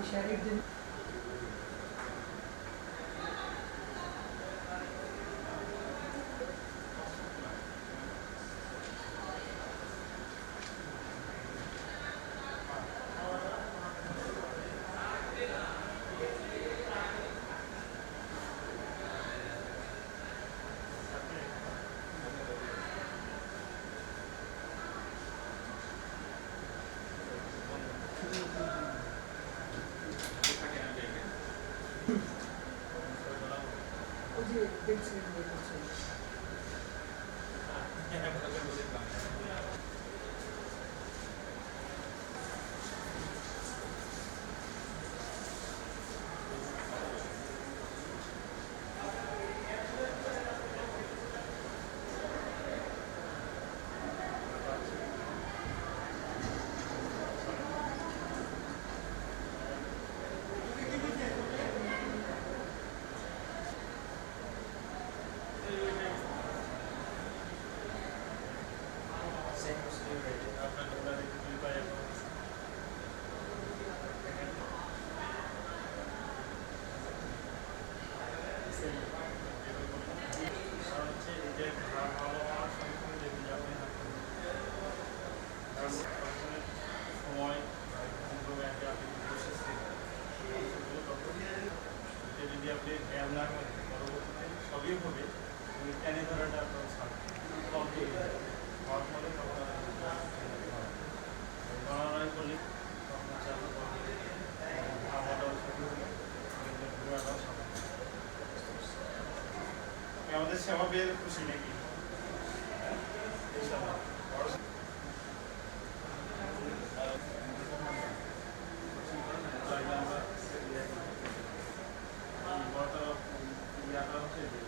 and share it share it দিন ওই যে দেখছিলেন যে করছে সবই হবে তুমি টেনে ধরাটা আপনার ছাড় কম তৈরি হয় হওয়ার ফলে তখন আর গণনায় করলে তখন হচ্ছে আপনার খাওয়াটাও সবই হবে ঘোরাটাও সবই আমাদের সেবা পেয়ে খুশি নাকি হ্যাঁ? ইনশাআল্লাহ। বড় তাহলে আমরা ইয়ে করি। এই বড়টা ইয়াটা হচ্ছে যে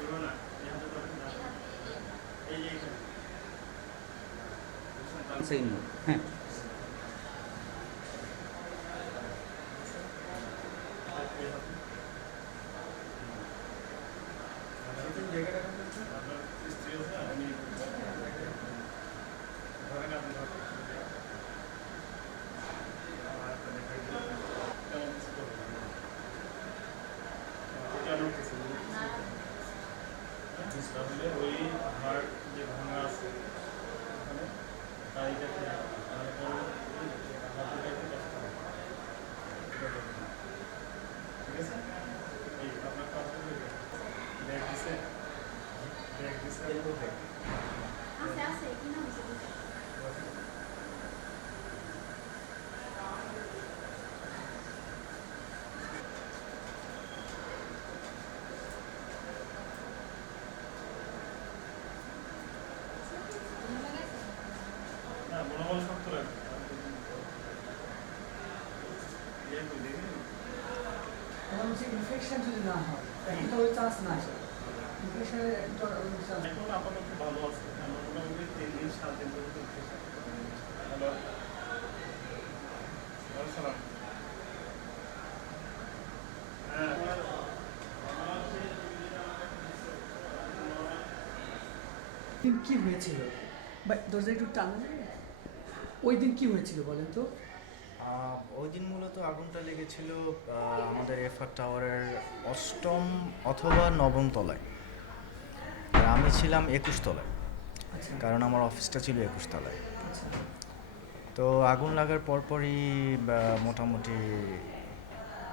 এগুলো না, এই হাতে ধরেন না। এই যে এখানে। বুঝছেন? তাহলে সেই হ্যাঁ এই হাতে। আপনার স্ত্রী আছে, আমি ধরেন আপনি ধরেন। আমার হাতটা দেখাই দিন। তেমন কিছু করবেন না। কেন কিছু বলবেন? তাহলে ওই হাড় যে ভাঙা আছে ওখানে কারিটা খেয়ে তাহলে পরবর্তীতে হাতে খাইতে কষ্ট হবে এটা দেখবেন। ঠিক আছে এই আপনার কাজ করবে ব্যাগ দিছে ব্যাগ দিছে আছে আছে কি নাম আছে বুঝতে না মনোবল শক্ত রাখবে ইয়ে কই দেখি তখন হচ্ছে ইনফেকশন যদি না হয় এখন তো ওই চান্স না আসে দিন কি হয়েছিল? বা দরজা একটু টান ওই দিন কি হয়েছিল বলেন তো? ওই দিন মূলত আগুনটা লেগেছিল আমাদের এফআর টাওয়ারের অষ্টম অথবা নবম তলায়। আমি ছিলাম একুশ তলায়। কারণ আমার অফিসটা ছিল একুশ তলায়। তো আগুন লাগার পরপরই মোটামুটি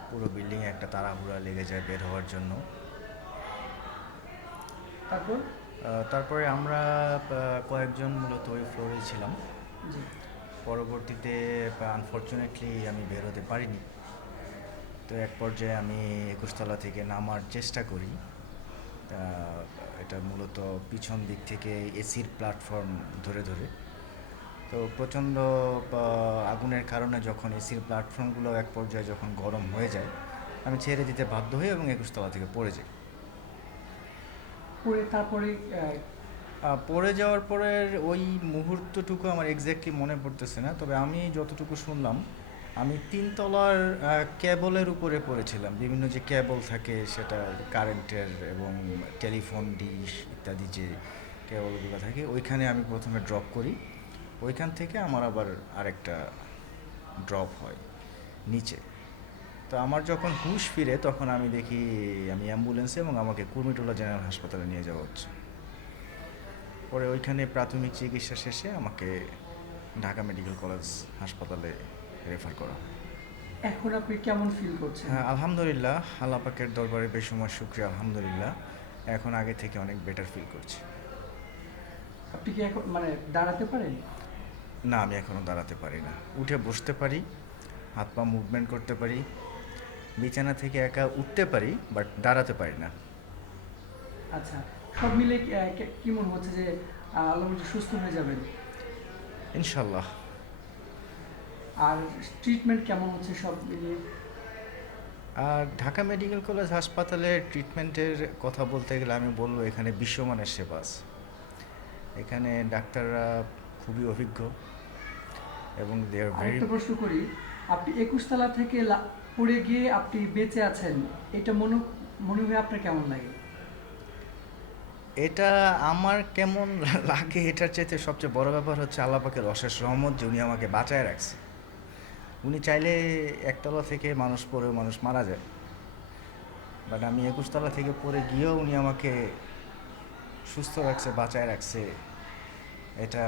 পুরো বিল্ডিংয়ে একটা তাড়াহুড়া লেগে যায় বের হওয়ার জন্য। তারপর? তারপরে আমরা কয়েকজন মূলত ওই ফ্লোরে ছিলাম। পরবর্তীতে আনফর্চুনেটলি আমি বেরোতে পারিনি। তো এক পর্যায়ে আমি একুশতলা থেকে নামার চেষ্টা করি। এটা মূলত পিছন দিক থেকে এসির প্ল্যাটফর্ম ধরে ধরে। তো প্রচণ্ড আগুনের কারণে যখন এসির প্ল্যাটফর্মগুলো এক পর্যায়ে যখন গরম হয়ে যায় আমি ছেড়ে দিতে বাধ্য হই এবং একুশতলা থেকে পড়ে যাই। পরে তারপরে পড়ে যাওয়ার পরে ওই মুহূর্তটুকু আমার এক্স্যাক্টলি মনে পড়তেছে না তবে আমি যতটুকু শুনলাম আমি তিনতলার কেবলের উপরে পড়েছিলাম। বিভিন্ন যে কেবল থাকে সেটা কারেন্টের এবং টেলিফোন ডিশ ইত্যাদি যে কেবলগুলো থাকে, ওইখানে আমি প্রথমে ড্রপ করি। ওইখান থেকে আমার আবার আরেকটা ড্রপ হয় নিচে। তো আমার যখন হুশ ফিরে তখন আমি দেখি, আমি অ্যাম্বুলেন্সে এবং আমাকে কুর্মিটোলা জেনারেল হাসপাতালে নিয়ে যাওয়া হচ্ছে। পরে ওইখানে প্রাথমিক চিকিৎসা শেষে আমাকে ঢাকা মেডিকেল কলেজ হাসপাতালে রেফার করা। এখন আপনি কেমন ফিল করছেন? হ্যাঁ আলহামদুলিল্লাহ আল্লাহ পাকের দরবারে বেসময় শুক্রিয়া আলহামদুলিল্লাহ। এখন আগে থেকে অনেক বেটার ফিল করছি। আপনি কি এখন মানে দাঁড়াতে পারেন? না আমি এখনও দাঁড়াতে পারি না। উঠে বসতে পারি হাত পা মুভমেন্ট করতে পারি বিছানা থেকে একা উঠতে পারি বাট দাঁড়াতে পারি না। আচ্ছা সব মিলে কি- মনে হচ্ছে যে আল্লাহ সুস্থ হয়ে যাবেন? ইনশাল্লাহ। আর ট্রিটমেন্ট কেমন হচ্ছে সব মিলিয়ে? আর ঢাকা মেডিকেল কলেজ হাসপাতালে ট্রিটমেন্টের কথা বলতে গেলে আমি বলব এখানে বিশ্বমানের সেবা আছে। এখানে ডাক্তাররা খুবই অভিজ্ঞ এবং দে আর ভেরি প্রশ্ন করি আপনি একুশ তলা থেকে পড়ে গিয়ে আপনি বেঁচে আছেন এটা মনে মনে হয় আপনার কেমন লাগে? এটা আমার কেমন লাগে এটার চাইতে সবচেয়ে বড় ব্যাপার হচ্ছে আল্লাহ পাকের অশেষ রহমত যে উনি আমাকে বাঁচায় রাখছে। উনি চাইলে একতলা থেকে মানুষ পড়েও মানুষ মারা যায়। বাট আমি একুশতলা থেকে পড়ে গিয়েও উনি আমাকে সুস্থ রাখছে বাঁচায় রাখছে। এটা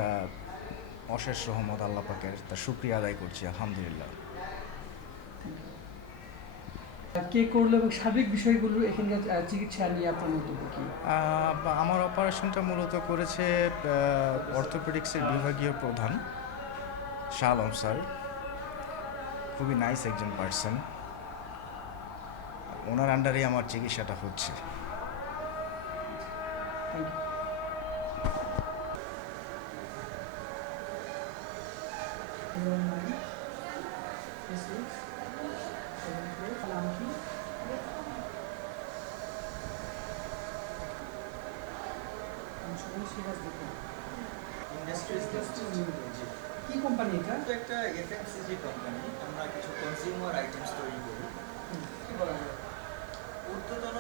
অশেষ রহমত আল্লাহ পাকের। তার শুক্রিয়া আদায় করছি আলহামদুলিল্লাহ। কে করল এবং সার্বিক বিষয়গুলো এখানকার চিকিৎসা নিয়ে আপনার মন্তব্য কি? আমার অপারেশনটা মূলত করেছে অর্থোপেডিক্সের বিভাগীয় প্রধান শাহ আলম স্যার। খুবই নাইস একজন পার্সন ওনার আন্ডারেই আমার চিকিৎসাটা হচ্ছে। থ্যাংক ইউ ইন্ডাস্ট্রিজ কি কোম্পানি এটা? এটা একটা এফএমসিজি কোম্পানি আমরা কিছু কনজিউমার আইটেমস তৈরি করি। কি বলা যায়? ঊর্ধ্বতন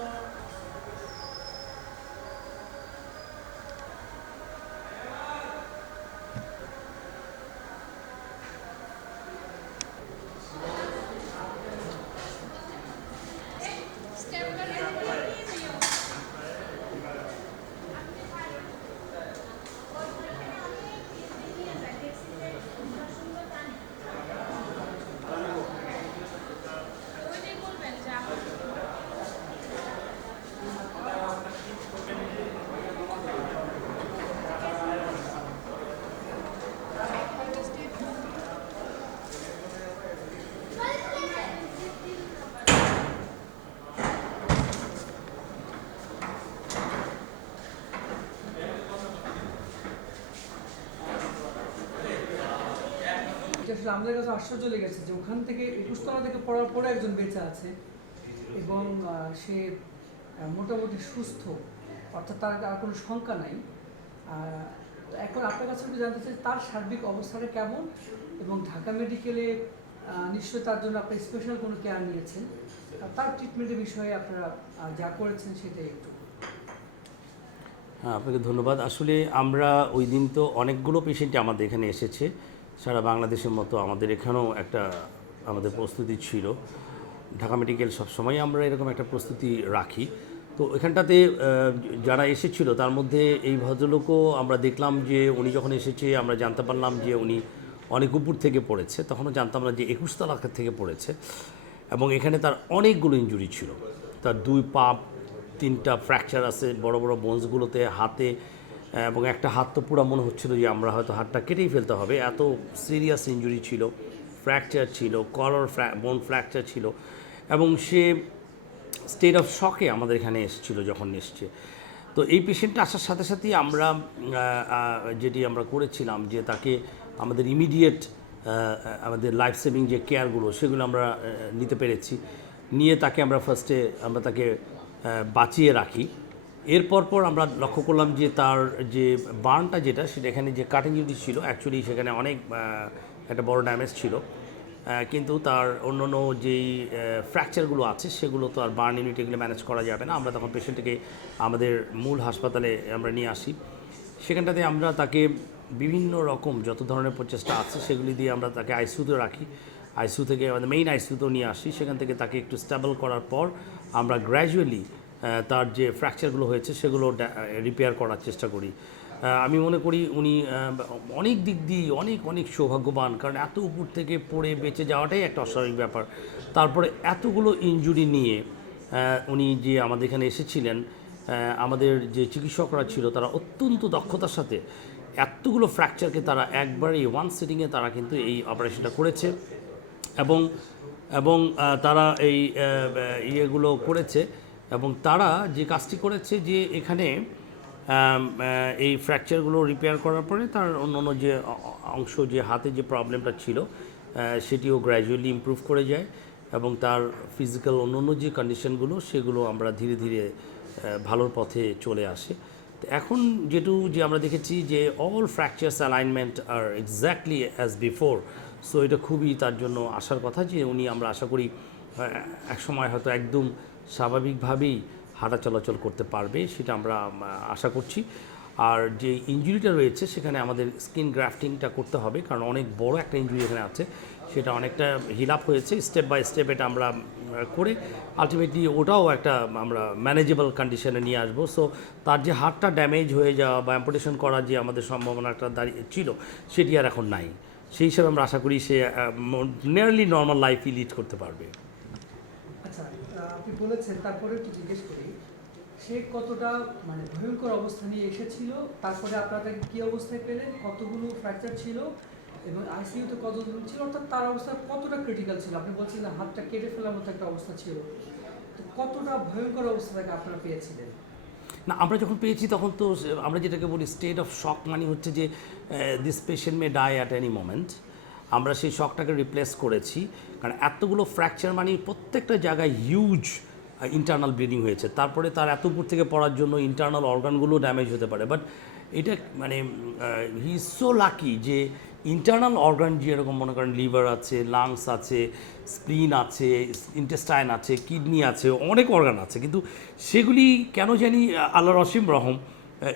আমাদের কাছে আশ্চর্য লেগেছে যে ওখান থেকে একুশতলা থেকে পড়ার পরে একজন বেঁচে আছে এবং সে মোটামুটি সুস্থ। অর্থাৎ তার আর কোনো শঙ্কা নাই। এখন আপনার কাছে একটু জানতে চাই, তার সার্বিক অবস্থাটা কেমন? এবং ঢাকা মেডিকেলে নিশ্চয়ই তার জন্য আপনি স্পেশাল কোনো কেয়ার নিয়েছেন? তার ট্রিটমেন্টের বিষয়ে আপনারা যা করেছেন সেটাই একটু। হ্যাঁ আপনাকে ধন্যবাদ। আসলে আমরা ওই দিন তো অনেকগুলো পেশেন্ট আমাদের এখানে এসেছে। সারা বাংলাদেশের মতো আমাদের এখানেও একটা আমাদের প্রস্তুতি ছিল। ঢাকা মেডিকেল সবসময় আমরা এরকম একটা প্রস্তুতি রাখি। তো এখানটাতে যারা এসেছিল তার মধ্যে এই ভদ্রলোকও আমরা দেখলাম যে উনি যখন এসেছে আমরা জানতে পারলাম যে উনি অনেক উপর থেকে পড়েছে। তখনও জানতাম না যে একুশ তলা থেকে পড়েছে। এবং এখানে তার অনেকগুলো ইনজুরি ছিল। তার দুই পা, তিনটা ফ্র্যাকচার আছে, বড় বড় বোনসগুলোতে হাতে এবং একটা হাত তো পুরো মনে হচ্ছিল যে আমরা হয়তো হাতটা কেটেই ফেলতে হবে। এত সিরিয়াস ইনজুরি ছিল ফ্র্যাকচার ছিল কলার বোন ফ্র্যাকচার ছিল এবং সে স্টেট অফ শকে আমাদের এখানে এসেছিল যখন এসছে। তো এই পেশেন্টটা আসার সাথে সাথেই আমরা যেটি আমরা করেছিলাম যে তাকে আমাদের ইমিডিয়েট আমাদের লাইফ সেভিং যে কেয়ারগুলো সেগুলো আমরা নিতে পেরেছি। নিয়ে তাকে আমরা ফার্স্টে আমরা তাকে বাঁচিয়ে রাখি। এরপর পর আমরা লক্ষ্য করলাম যে তার যে বার্নটা যেটা, সেটা এখানে যে কাটিং ইউনিট ছিল অ্যাকচুয়ালি সেখানে অনেক একটা বড় ড্যামেজ ছিল। কিন্তু তার অন্য অন্য যেই ফ্র্যাকচারগুলো আছে, সেগুলো তো আর বার্ন ইউনিট এগুলো ম্যানেজ করা যাবে না। আমরা তখন পেশেন্টকে আমাদের মূল হাসপাতালে আমরা নিয়ে আসি। সেখানটাতে আমরা তাকে বিভিন্ন রকম যত ধরনের প্রচেষ্টা আছে, সেগুলি দিয়ে আমরা তাকে আইসিউতে রাখি। আইসিউ থেকে আমাদের মেইন আইসিউতেও নিয়ে আসি। সেখান থেকে তাকে একটু স্টেবল করার পর আমরা গ্র্যাজুয়ালি তার যে ফ্র্যাকচারগুলো হয়েছে, সেগুলো রিপেয়ার করার চেষ্টা করি। আমি মনে করি উনি অনেক দিক দিয়ে অনেক অনেক সৌভাগ্যবান। কারণ এত উপর থেকে পড়ে বেঁচে যাওয়াটাই একটা অস্বাভাবিক ব্যাপার। তারপরে এতগুলো ইনজুরি নিয়ে উনি যে আমাদের এখানে এসেছিলেন আমাদের যে চিকিৎসকরা ছিল, তারা অত্যন্ত দক্ষতার সাথে এতগুলো ফ্র্যাকচারকে তারা একবারেই ওয়ান সিটিংয়ে তারা কিন্তু এই অপারেশনটা করেছে। এবং এবং তারা এই ইয়েগুলো করেছে। এবং তারা যে কাজটি করেছে যে এখানে এই ফ্র্যাকচারগুলো রিপেয়ার করার পরে তার অন্য অন্য যে অংশ, যে হাতে যে প্রবলেমটা ছিল সেটিও গ্র্যাজুয়ালি ইমপ্রুভ করে যায় এবং তার ফিজিক্যাল অন্য অন্য যে কন্ডিশনগুলো, সেগুলো আমরা ধীরে ধীরে ভালোর পথে চলে আসে। এখন যেটু যে আমরা দেখেছি যে all fractures alignment are exactly as before so এটা খুবই তার জন্য আসার কথা যে উনি আমরা আশা করি এক সময় হয়তো একদম স্বাভাবিকভাবেই হাঁটা চলাচল করতে পারবে, সেটা আমরা আশা করছি। আর যে ইঞ্জুরিটা রয়েছে, সেখানে আমাদের স্কিন গ্রাফটিংটা করতে হবে, কারণ অনেক বড় একটা ইঞ্জুরি এখানে আছে। সেটা অনেকটা হিল আপ হয়েছে, স্টেপ বাই স্টেপ এটা আমরা করে আলটিমেটলি ওটাও একটা, আমরা ম্যানেজেবল কন্ডিশনে নিয়ে আসব। সো তার যে হাতটা ড্যামেজ হয়ে যাওয়া বা অ্যাম্পুটেশন করার যে আমাদের সম্ভাবনাটা দাঁড়িয়ে ছিল, সেটি আর এখন নাই। সেই হিসাবে আমরা আশা করি সে নিয়ারলি নর্মাল লাইফই লিড করতে পারবে। আপনি বলেছেন, তারপরে একটু জিজ্ঞেস করি। সে কতটা মানে ভয়ঙ্কর অবস্থা নিয়ে এসেছিল, তারপরে আপনারা তাকে কী অবস্থায় পেলেন কতগুলো ফ্র্যাকচার ছিল, এবং আইসিইউতে কতদিন ছিল, অর্থাৎ তার অবস্থা কতটা ক্রিটিক্যাল ছিল? আপনি বলছিলেন হাতটা কেটে ফেলার মতো একটা অবস্থা ছিল। তো কতটা ভয়ঙ্কর অবস্থা তাকে আপনারা পেয়েছিলেন? না, আমরা যখন পেয়েছি তখন তো, আমরা যেটাকে বলি স্টেট অফ শক মানে হচ্ছে যে this patient may die at any moment আমরা সেই শকটাকে রিপ্লেস করেছি। কারণ এতগুলো ফ্র্যাকচার মানে প্রত্যেকটা জায়গায় হিউজ ইন্টারনাল ব্লিডিং হয়েছে। তারপরে তার এত উপর থেকে পড়ার জন্য ইন্টারনাল অর্গানগুলো ড্যামেজ হতে পারে। বাট এটা মানে হি ইজ সো লাকি যে ইন্টারনাল অর্গান যেরকম মনে করেন লিভার আছে লাংস আছে স্প্লিন আছে ইন্টেস্টাইন আছে কিডনি আছে, অনেক অর্গান আছে। কিন্তু সেগুলি কেন জানি আল্লাহর অসীম রহম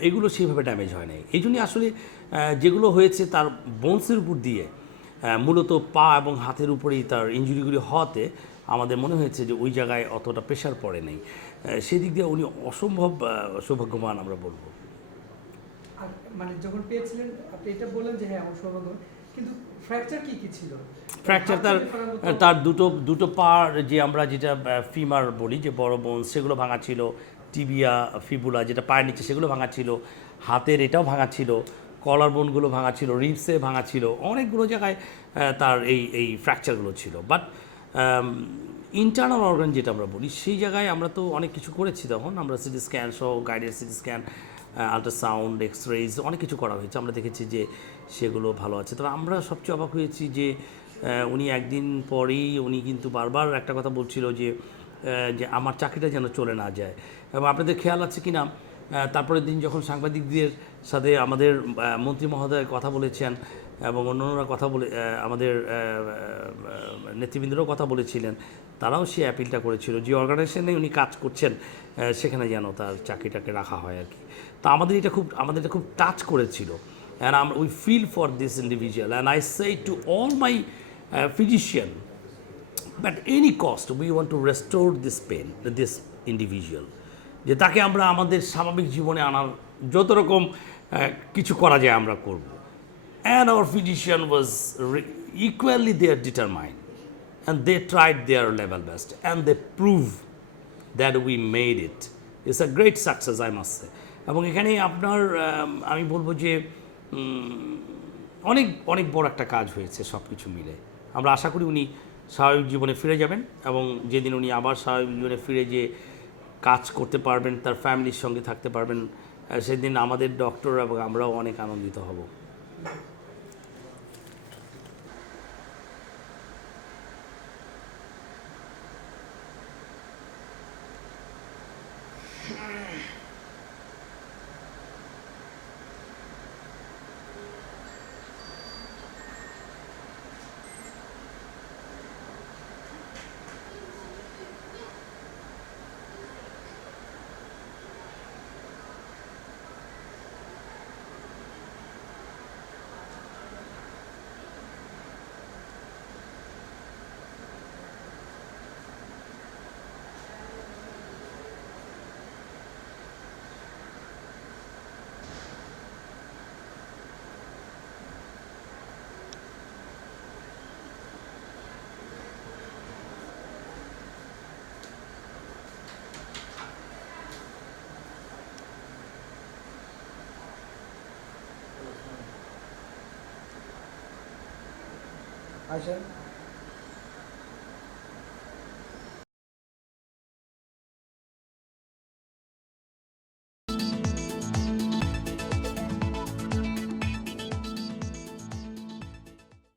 এগুলো সেভাবে ড্যামেজ হয় নাই। এই জন্যই আসলে যেগুলো হয়েছে তার বোনসের উপর দিয়ে মূলত পা এবং হাতের উপরেই তার ইঞ্জুরিগুলি হওয়াতে আমাদের মনে হয়েছে যে ওই জায়গায় অতটা প্রেশার পড়ে নাই। সেদিক দিয়ে উনি অসম্ভব সৌভাগ্যবান আমরা বলব। মানে যখন পেয়েছিলেন আপনি এটা বললেন যে হ্যাঁ আমার সৌভাগ্য। কিন্তু ফ্র্যাকচার কি কি ছিল? ফ্র্যাকচার তার তার দুটো দুটো পার যে আমরা যেটা ফিমার বলি যে বড় বোন সেগুলো ভাঙা ছিল। টিবিয়া ফিবুলা যেটা পায়ের নিচে সেগুলো ভাঙা ছিল। হাতের এটাও ভাঙা ছিল। কলার বোনগুলো ভাঙা ছিল, রিপসে ভাঙা ছিল, অনেকগুলো জায়গায় তার এই এই ফ্র্যাকচারগুলো ছিল। বাট ইন্টারনাল অর্গান যেটা আমরা বলি, সেই জায়গায় আমরা তো অনেক কিছু করেছি তখন। আমরা সিটি স্ক্যান সহ guided CT scan ultrasound X rays অনেক কিছু করা হয়েছে। আমরা দেখেছি যে সেগুলো ভালো আছে। তবে আমরা সবচেয়ে অবাক হয়েছি যে উনি একদিন পরেই, উনি কিন্তু বারবার একটা কথা বলছিল যে যে আমার চাকরিটা যেন চলে না যায়। এবং আপনাদের খেয়াল আছে কি না তারপরের দিন যখন সাংবাদিকদের সাথে আমাদের মন্ত্রী মহোদয় কথা বলেছেন এবং অন্যান্যরা কথা বলে আমাদের নেতৃবৃন্দরাও কথা বলেছিলেন, তারাও সে অ্যাপিলটা করেছিল যে অর্গানাইজেশনে উনি কাজ করছেন সেখানে যেন তার চাকরিটাকে রাখা হয় আর কি। তা আমাদের এটা খুব আমাদের এটা খুব টাচ করেছিল। অ্যান্ড আমরা we feel for this individual and I say to all my physician but any cost we want to restore this pain this individual যে তাকে আমরা আমাদের স্বাভাবিক জীবনে আনার যত রকম কিছু করা যায় আমরা করব। And our physician was equally there determined and they tried their level best and they prove that we made it it's a great success I must এবং এখানে আপনার, আমি বলব যে অনেক অনেক বড় একটা কাজ হয়েছে সব কিছু মিলে। আমরা আশা করি উনি স্বাভাবিক জীবনে ফিরে যাবেন এবং যেদিন উনি আবার স্বাভাবিক জীবনে ফিরে যে কাজ করতে পারবেন, তার ফ্যামিলির সঙ্গে থাকতে পারবেন। সেদিন আমাদের ডক্টর এবং আমরাও অনেক আনন্দিত হব। Hacer.